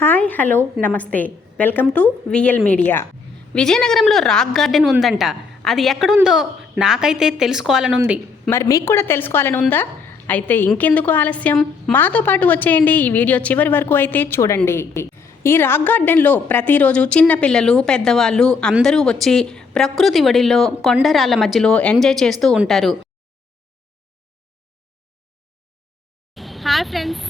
Hi hello నమస్తే welcome to VL media. విజయనగరంలో rock garden ఉందంట. అది ఎక్కడుందో నాకైతే తెలుసుకోవాలని ఉంది. మరి మీకు కూడా తెలుసుకోవాలని ఉందా? అయితే ఇంకెందుకు ఆలస్యం, మాతో పాటు వచ్చేయండి. ఈ వీడియో చివరి వరకు అయితే చూడండి. ఈ రాక్ గార్డెన్లో ప్రతిరోజు చిన్నపిల్లలు పెద్దవాళ్ళు అందరూ వచ్చి ప్రకృతి ఒడిలో కొండరాళ్ళ మధ్యలో ఎంజాయ్ చేస్తూ ఉంటారు. హాయ్ ఫ్రెండ్స్,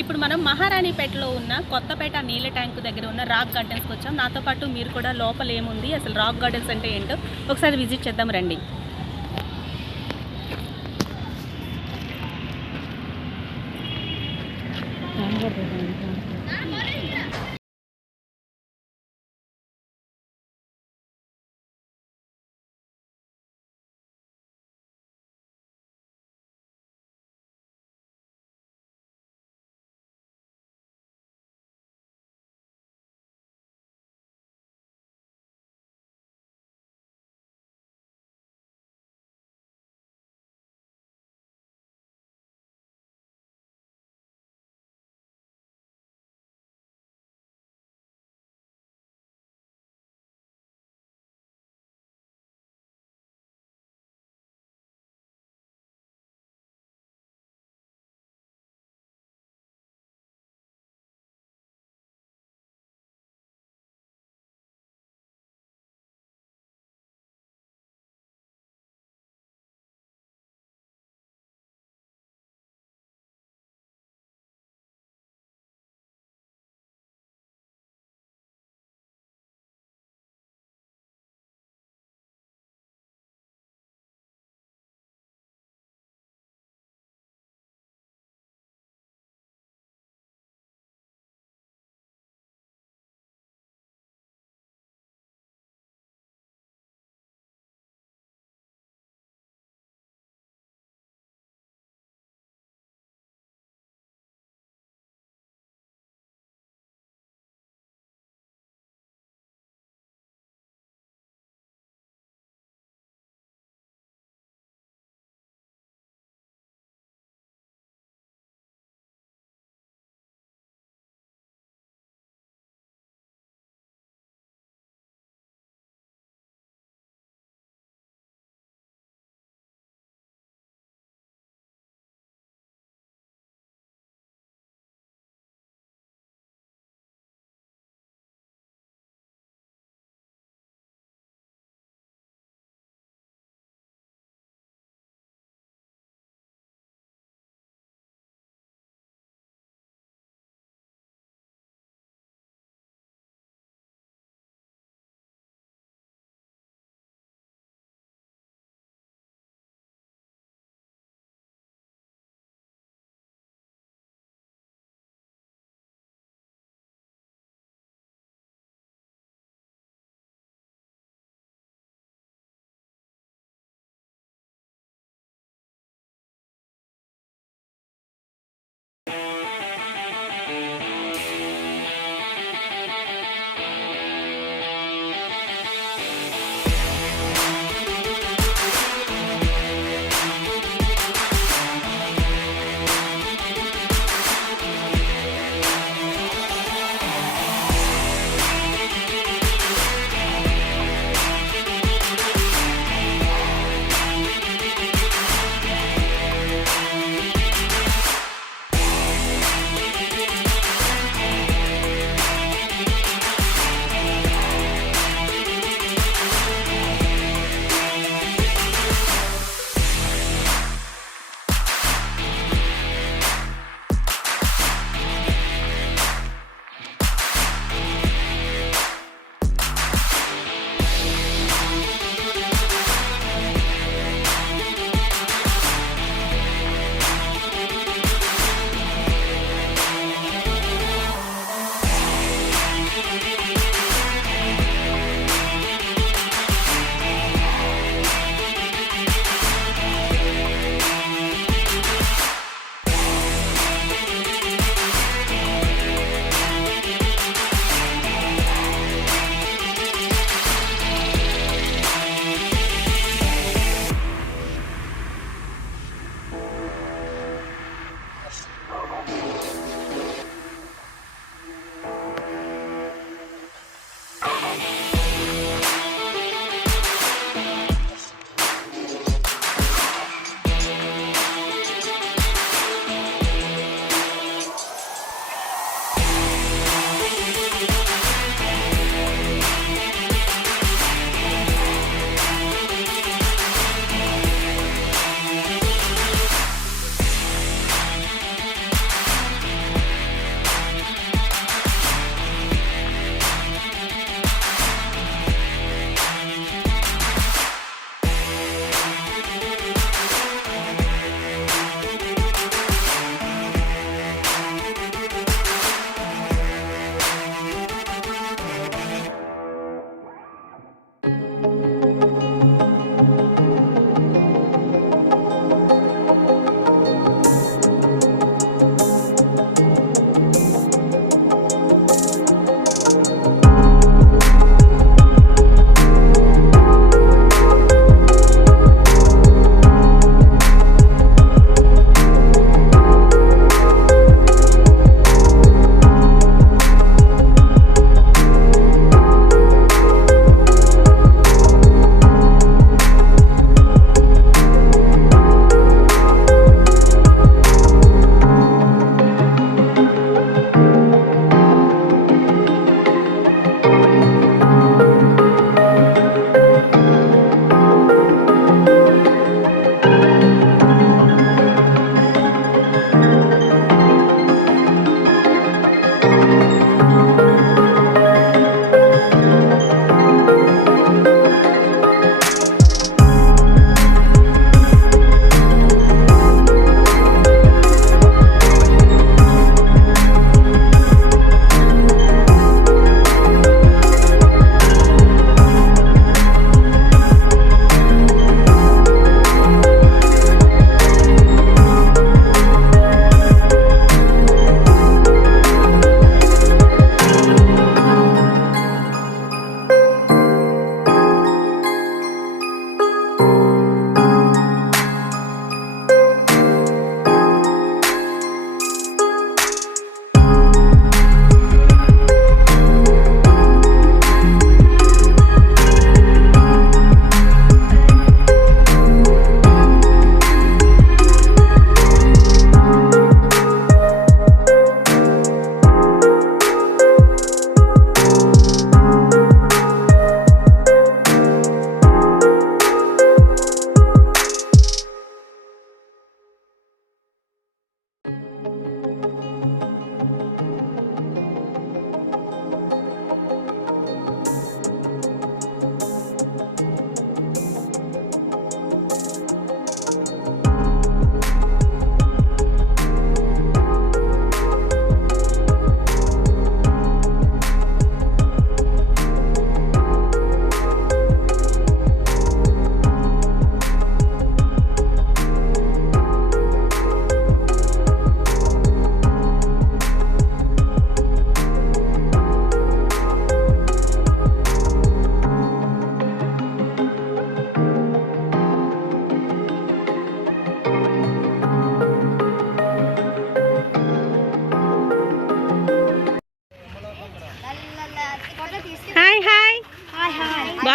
ఇప్పుడు మనం మహారాణిపేటలో ఉన్న కొత్తపేట నీళ్ళ ట్యాంకు దగ్గర ఉన్న రాక్ గార్డెన్స్కి వచ్చాం. నాతో పాటు మీరు కూడా లోపల ఏముంది, అసలు రాక్ గార్డెన్స్ అంటే ఏంటో ఒకసారి విజిట్ చేద్దాం రండి.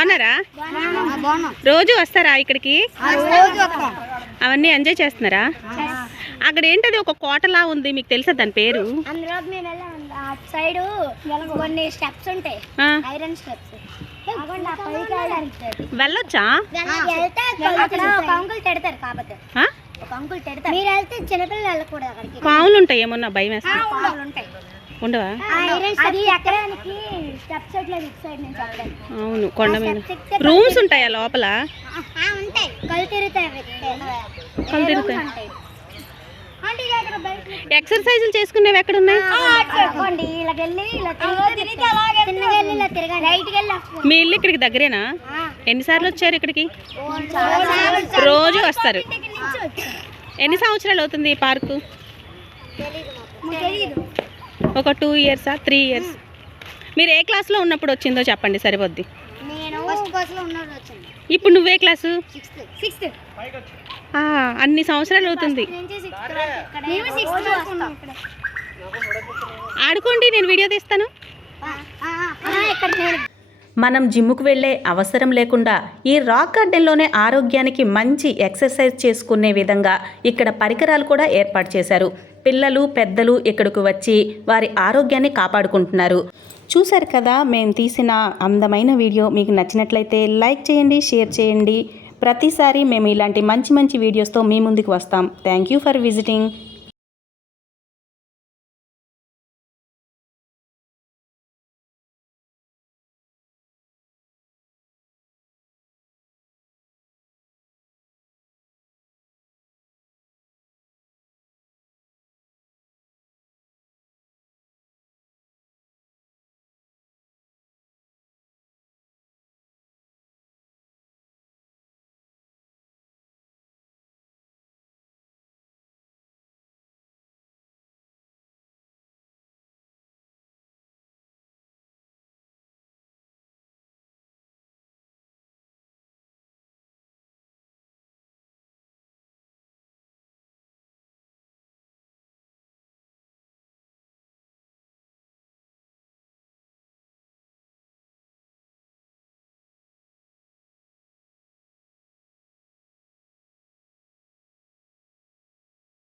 బాగున్నారా? రోజు వస్తారా ఇక్కడికి? అవన్నీ ఎంజాయ్ చేస్తున్నారా? అక్కడ ఏంటది ఒక కోటలా ఉంది, మీకు తెలుసా దాని పేరు? సైడ్ కొన్ని స్టెప్స్ ఉంటాయి, ఐరన్ స్టెప్స్. వెళ్ళొచ్చా? అంకుల్ తిడతారు కాబట్టి అంకుల్ తిడతారు. మీరు వెళ్తే చిన్నపిల్లలు వెళ్ళకూడదు అక్కడికి. పాములు ఉంటాయి ఏమన్నా భయం వేస్తా? పాములు ఉంటాయి. ఉండవా? ఎక్కడానికి స్టెప్స్ ఇటు సైడ్ నుంచి ఎక్కడానికి. అవును, కొండ మీద రూమ్స్ ఉంటాయా లోపల? ఉంటాయి, కళ్ళు తిరుగుతాయి. కళ్ళు తిరుగుతాయి. ఎక్సర్సైజులు చేసుకునేవి ఎక్కడ ఉన్నాయి? మీ ఇల్లు ఇక్కడికి దగ్గరేనా? ఎన్నిసార్లు వచ్చారు ఇక్కడికి? రోజు వస్తారు. ఎన్ని సంవత్సరాలు అవుతుంది ఈ పార్కు? ఒక 2 years, 3 years. మీరు ఏ క్లాస్లో ఉన్నప్పుడు వచ్చిందో చెప్పండి సరిపోద్ది. ఇప్పుడు నువ్వే క్లాసు? అన్ని సంవత్సరాలు అవుతుంది. ఆడుకోండి, నేను వీడియో తీస్తాను. మనం జిమ్ముకు వెళ్ళే అవసరం లేకుండా ఈ రాక్ గార్డెన్లోనే ఆరోగ్యానికి మంచి ఎక్సర్సైజ్ చేసుకునే విధంగా ఇక్కడ పరికరాలు కూడా ఏర్పాటు చేశారు. పిల్లలు పెద్దలు ఇక్కడికి వచ్చి వారి ఆరోగ్యాన్ని కాపాడుకుంటున్నారు. చూశారు కదా, మేము తీసిన అందమైన వీడియో మీకు నచ్చినట్లయితే లైక్ చేయండి, షేర్ చేయండి. ప్రతిసారి మేము ఇలాంటి మంచి మంచి వీడియోస్తో మీ ముందుకు వస్తాం. Thank you for visiting.